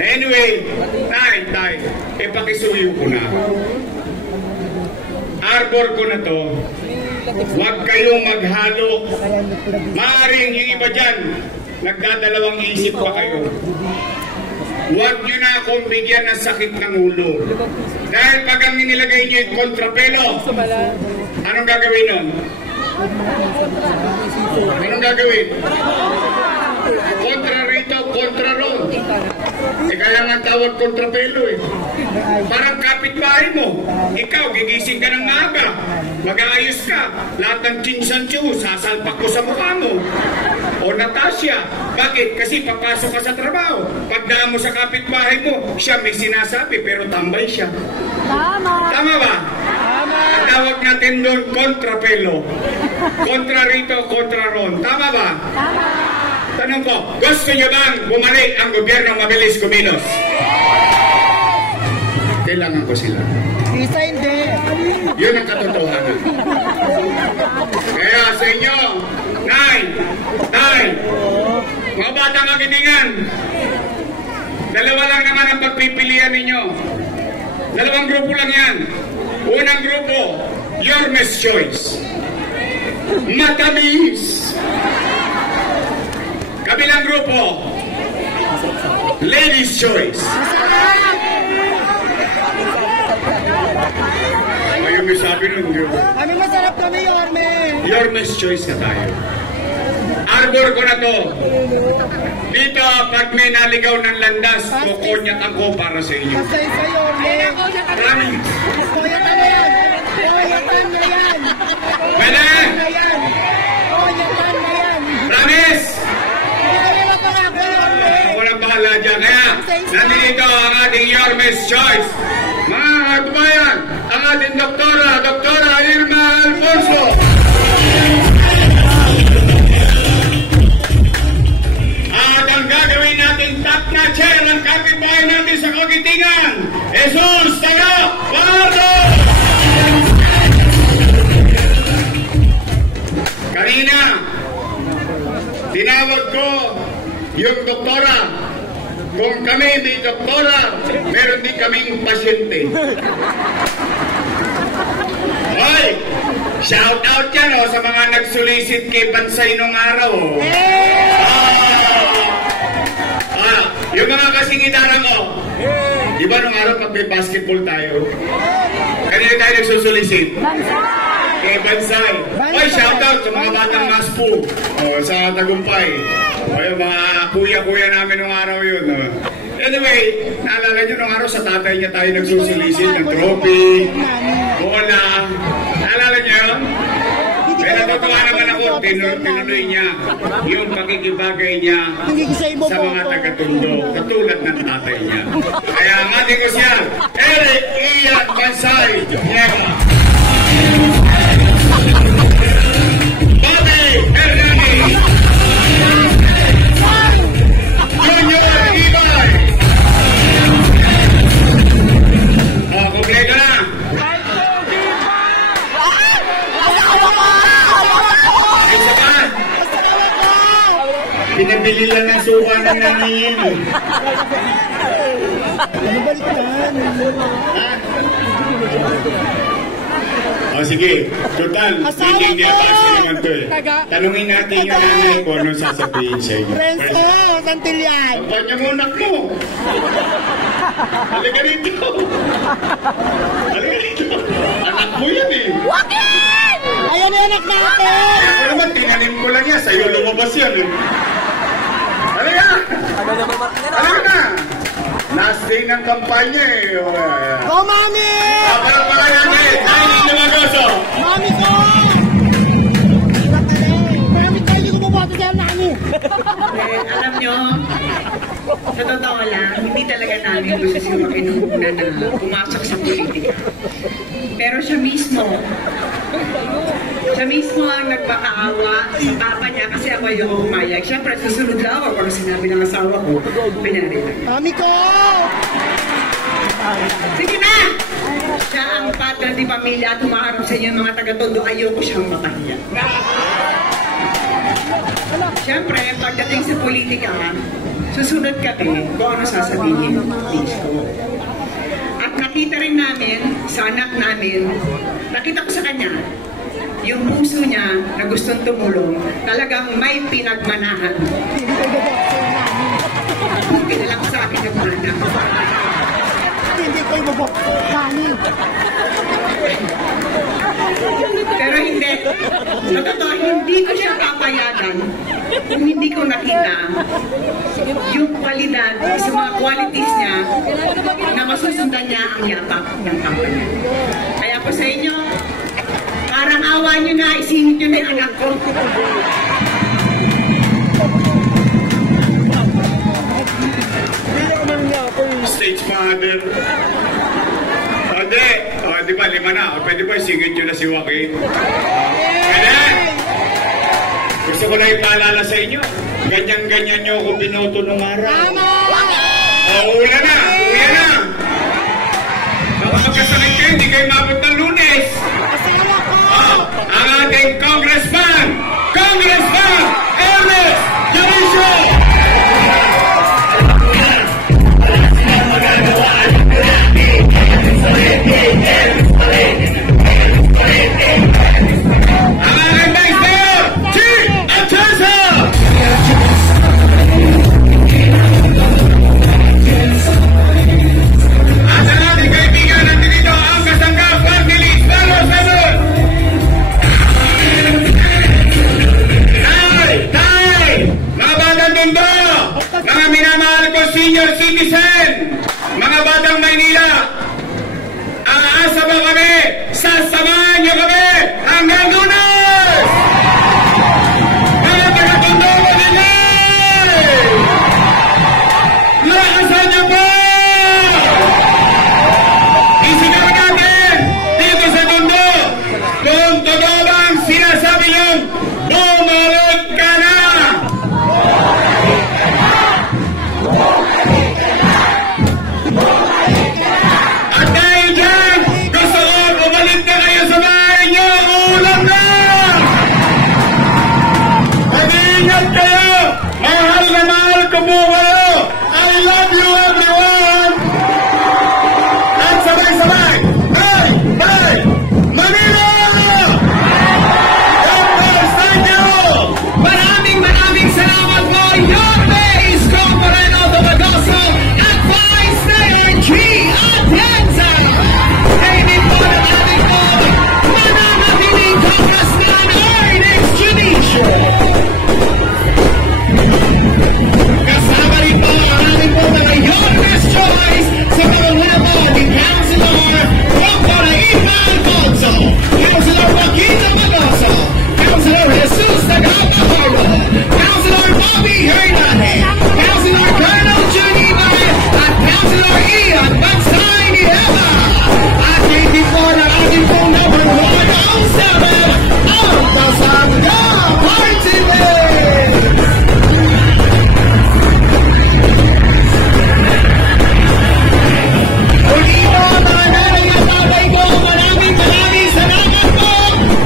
Anyway, tay, pakisuyo ko na. Arbor ko na to. Huwag kayong maghalo. Maaaring yung iba dyan, nagdadalawang isip pa kayo. Huwag nyo na akong bigyan ng sakit ng ulo. Dahil pag ang nilagay nyo yung kontrapelo, anong gagawin nun? Anong gagawin? Kontra rito, kontra ron. Kaya nga tawag kontrapelo eh. Parang kapitbahay mo. Ikaw, gigising ka ng maaga. Mag-aayos ka. Lahat ng chinsan-chu, sasalpak ko sa mukha mo. O Natasha, bakit? Kasi papasok ka sa trabaho. Pagdaan mo sa kapitbahay mo, siya may sinasabi pero tambay siya. Tama. Tama ba? Tama. Tawag natin doon kontrapelo. Kontra rito, kontra ron. Tama ba? Tama. Tanong ko, gusto nyo bang bumalik ang gobyerno mabilis kumilos? Kailangan ko sila. Isa hindi. Yun ang katotohanan. Kaya sa inyo, Nay, mga batang kagitingan, dalawa lang naman ang pagpipilian ninyo. Dalawang grupo lang yan. Unang grupo, your Miss Choice. Matamis. Kabilang grupo, Ladies' Choice. Ayaw may sabi nun, Diyo. Kami masarap kami, Yorme. Your Miss Choice ka tayo. Arbor ko na to. Dito, pag may naligaw ng landas, kukunyak ako para sa inyo. Pasay sa Yorme. Promise. Koyatan na yan. Koyatan na yan. Pwede? Koyatan na yan. Promise. Walang bahala dyan. Kaya, nandito ang ating Your Miss Choice. Mga kabayan, ang ating Doktora Irma Alfonso. At ang gagawin natin top na chair ng kapitbahay natin sa Kagitingan, Jesus Taga Pardo! Kanina, tinawag ko yung doktora. Kung kami may doktora, meron din kaming pasyente. Hoy! Shout out yan sa mga nagsulisit kay Bansay nung araw. Yung mga kasing idarang di ba nung araw pag may basketball tayo? Kanina tayo nagsusulisit? Kay Bansay. Hoy, shout out sa mga batang Maspo sa Tagumpay. Yung mga kuya-kuya namin nung araw yun. Anyway, naalala nyo nung araw sa tatay niya tayo nagsusulisit ng trophy, bola. Naalala nyo yun? Pero natutuwa naman ako, tinuloy niya yung pakikibagay niya sa mga taga-Tondo, katulad ng tatay niya. Kaya ang ating ko siya, Eric Ian Bansay. Bobby Hernani. Junior Ibay. Kompleto na. Pinabili lang ng suka ng naningin. Ano balikan? Sige, total, hindi niya naman to eh. Tanungin natin yung nanay ko anong sasabihin sa inyo. Prenso, Santillan. Pagpanya mo anak mo. Halika rito. Halika rito. Anak mo yan eh. Wakit! Ayan yung anak natin! Ako naman, tinanim ko lang yan. Sa'yo lumabas yan eh. Halika! Halika na! Last day ng kampanya eh. Go, Mami! Kapag mga yan eh. Kainin lumagoso. Mami ko! Mami ko, hindi ko mabuhat sa Nani. Alam nyo, sa totoo lang, hindi talaga namin gusto si Makinuna na pumasok sa politika. Pero siya mismo ang nagpakaawa sa papa niya kasi ako yung umayag. Siyempre, susunod lang ako kung sinabi ng asawa ko, pinarita. Mami ko! Sige na! Siya ang patron di pamilya at humaharap sa inyo mga taga-Tondo. Ayoko siyang makahiya. Siyempre, pagdating sa politika, susunod kami kung ano sasabihin ni Isko. At nakita rin namin sa anak namin, nakita ko sa kanya, yung puso niya na gustong tumulong, talagang may pinagmanahan. Buti na lang sa akin yung anak. Hindi ko ibabok. Kanin. Pero hindi. Sa totoo, hindi ko siya papayagan kung hindi ko nakita yung kwalidad sa mga qualities niya na masusundan niya ang yapak ng kampanya. Kaya po sa inyo, parang awa niyo na, isingit niyo na yung anak ko. Stage mother. Hindi. Di ba, 5 na. Pwede ba isingit nyo na si Joaquin? Pwede! Gusto ko na ipaalala sa inyo. Ganyan-ganyan nyo ako binoto nung araw. Uula na! Uya na! Makakasakit kayo, hindi kayo mabot ng Lunes. Ang ating Congressman Ernest Jalisco! Senior citizen, mga batang Maynila, aasa ba kami? Sasamahan niyo kami hanggang Lunes! Mga taga-Tondo, maligay! Lakasan niyo po! Isigaw natin dito sa Tondo kung totoo bang sinasabi niyong bumalik ka na! I love you everyone! At sabay-sabay! Hey! Hey! Manila! Thank you! Maraming salamat po! Your face, Compareno Domagoso at Vice Mayor G. Atienza! David po ng ating po mananatiling Congressman Ernest Jalisco! Your best choice sa pangalawa ni Councilor Juan Alfonso, Councilor Joaquin Domagoso, Councilor Jesus Tagapaholo, Councilor Bobby Hernandez, Councilor Colonel Juniva, at Councilor Ian Bansay ni Eva. At hindi po na ating pong number 107 ang Tasanga Party List! Maraming salamat po,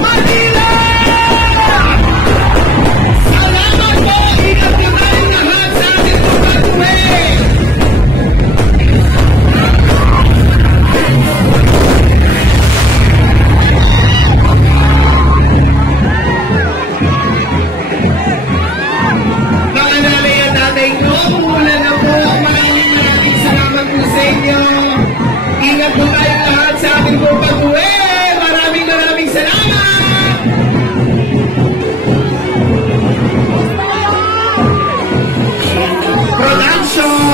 Manila! Salamat po! Ingat na tayong lahat sa ating pagkatuwi! Nakanalay at ating umulan na po. Maraming salamat po sa inyo. Ingat po tayong lahat sa ating pagkatuwi! Maraming salamat! Production!